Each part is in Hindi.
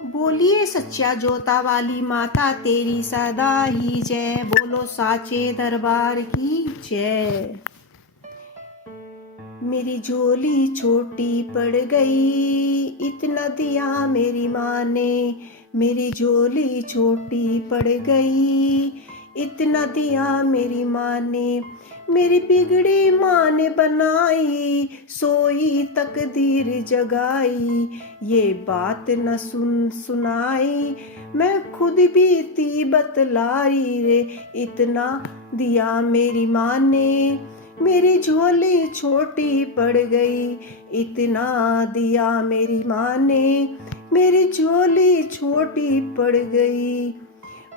बोलिए सच्चा जोता वाली माता तेरी सदा ही जय। बोलो साचे दरबार की जय। मेरी झोली छोटी पड़ गई, इतना दिया मेरी माँ ने। मेरी झोली छोटी पड़ गई, इतना दिया मेरी माँ ने। मेरी बिगड़ी माँ ने बनाई, सोई तकदीर जगाई। ये बात न सुनाई, मैं खुद भी थी बतलाई रे। इतना दिया मेरी माँ ने, मेरी झोली छोटी पड़ गई। इतना दिया मेरी माँ ने, मेरी झोली छोटी पड़ गई।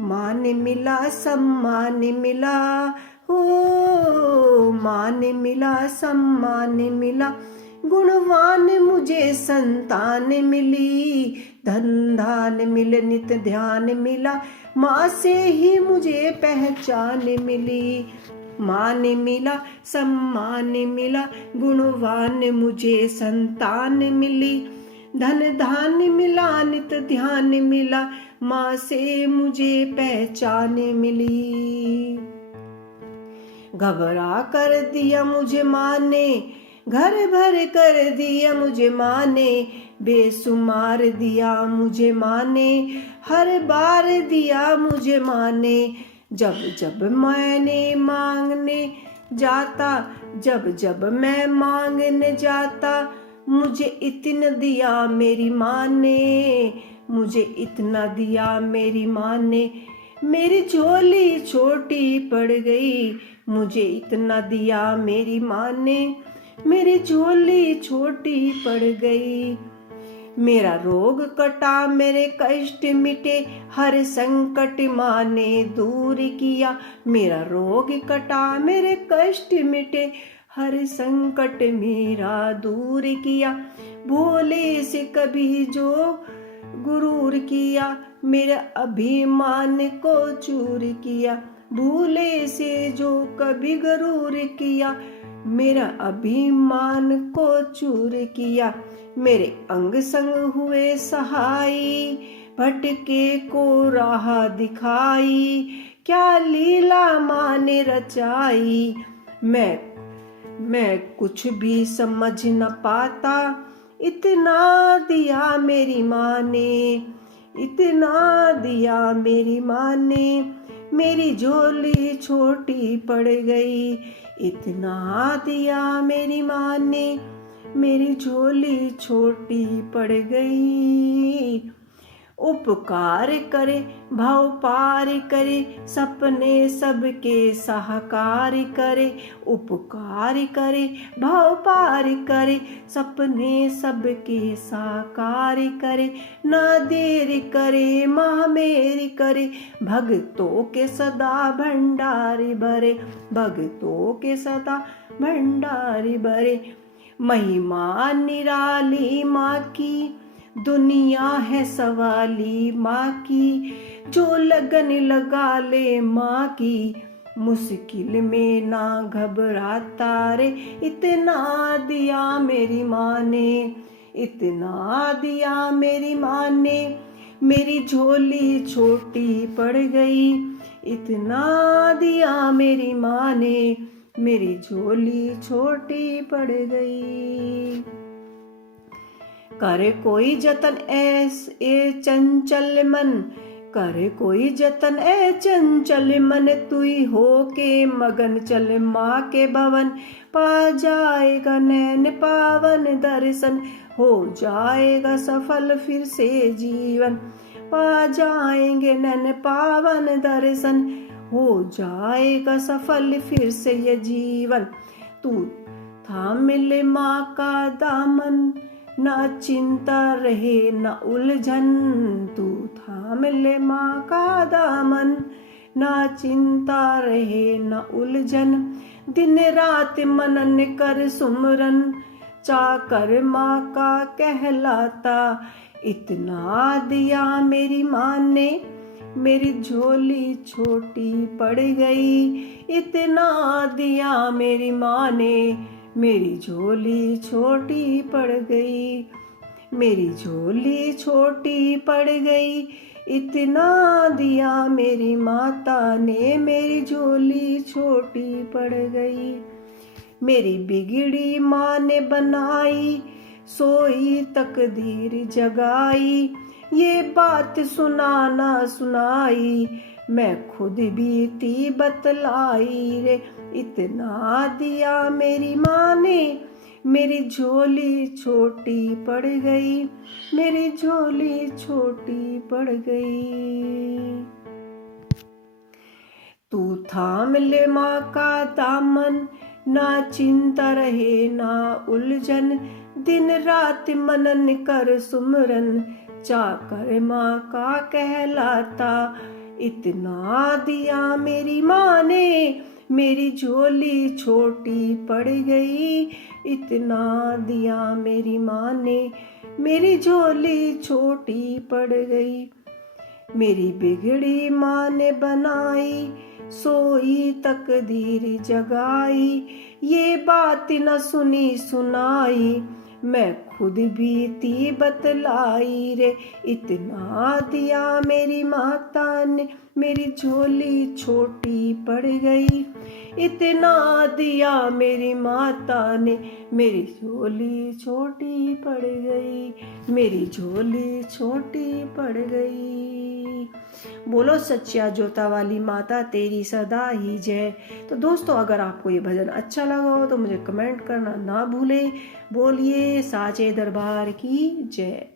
माँ ने मिला सम्मान मिला, हो माँ ने मिला सम्मान मिला। गुणवान मुझे संतान मिली, धन धान मिल नित ध्यान मिला। माँ से ही मुझे पहचान मिली। माँ ने मिला सम्मान मिला, गुणवान मुझे संतान मिली। धन धान मिला नित ध्यान मिला, माँ से मुझे पहचान मिली। घबरा कर दिया मुझे माँ ने, घर भर कर दिया मुझे माँ ने। बेसुमार दिया मुझे माँ ने, हर बार दिया मुझे माँ ने। जब जब मैंने मांगने जाता, जब जब मैं मांगने जाता, मुझे इतना दिया मेरी माँ ने। मुझे इतना दिया मेरी माँ ने। मेरी झोली छोटी पड़ गई, मुझे इतना दिया मेरी माँ ने। मेरी झोली छोटी पड़ गई। मेरा रोग कटा मेरे कष्ट मिटे, हर संकट माँ ने दूर किया। मेरा रोग कटा मेरे कष्ट मिटे, हर संकट मेरा दूर किया। भोले से कभी जो गुरूर किया, मेरे अभिमान को चूर किया। भूले से जो कभी गरूर किया, मेरा अभिमान को चूर किया। मेरे अंग संग हुए सहाई, भटके को राह दिखाई। क्या लीला माँ ने रचाई, मैं कुछ भी समझ न पाता। इतना दिया मेरी माँ ने, इतना दिया मेरी माँ ने। मेरी झोली छोटी पड़ गई, इतना दिया मेरी माँ ने। मेरी झोली छोटी पड़ गई। उपकार करे भाव पार करे, सपने सबके साकार करे। उपकार करे भाव पार करे, सपने सबके साकार करे। ना देर करे माँ मेरी करे, भक्तों के सदा भंडारी भरे। भक्तों के सदा भंडारी भरे। महिमा निराली माँ की, दुनिया है सवाली माँ की। जो लगन लगा ले माँ की, मुश्किल में ना घबराता रे। इतना दिया मेरी माँ ने, इतना दिया मेरी माँ ने। मेरी झोली छोटी पड़ गई, इतना दिया मेरी माँ ने। मेरी झोली छोटी पड़ गई। करे कोई जतन ए चंचल मन, करे कोई जतन ए चंचल मन। तुई हो के मगन चल माँ के भवन, पा जाएगा नैन पावन दर्शन। हो जाएगा सफल फिर से जीवन, पा जाएंगे नैन पावन दर्शन। हो जाएगा सफल फिर से ये जीवन। तू थाम ले माँ का दामन, ना चिंता रहे ना उलझन। तू थाम ले माँ का दामन, ना चिंता रहे ना उलझन। दिन रात मनन कर सुमरन, चाकर माँ का कहलाता। इतना दिया मेरी माँ ने, मेरी झोली छोटी पड़ गई। इतना दिया मेरी माँ ने, मेरी झोली छोटी पड़ गई। मेरी झोली छोटी पड़ गई, इतना दिया मेरी माता ने, मेरी झोली छोटी पड़ गई। मेरी बिगड़ी माँ ने बनाई, सोई तकदीर जगाई, ये बात सुनाना सुनाई, मैं खुद भी थी बतलाई रे, इतना दिया मेरी माँ ने, मेरी झोली छोटी पड़ गई, मेरी झोली छोटी पड़ गई। तू थाम ले माँ का दामन, ना चिंता रहे ना उलझन, दिन रात मनन कर सुमरन, चाकर माँ का कहलाता, इतना दिया मेरी माँ ने, मेरी झोली छोटी पड़ गई, इतना दिया मेरी माँ ने, मेरी झोली छोटी पड़ गई। मेरी बिगड़ी माँ ने बनाई, सोई तकदीर जगाई, ये बात न सुनी सुनाई, मैं खुद भी थी बतलाई रे, इतना दिया मेरी माता ने, मेरी झोली छोटी पड़ गई, इतना दिया मेरी माता ने, मेरी झोली छोटी पड़ गई, मेरी झोली छोटी पड़ गई। बोलो सच्चा जोता वाली माता तेरी सदा ही जय। तो दोस्तों, अगर आपको ये भजन अच्छा लगा हो तो मुझे कमेंट करना ना भूले। बोलिए साचे दरबार की जय।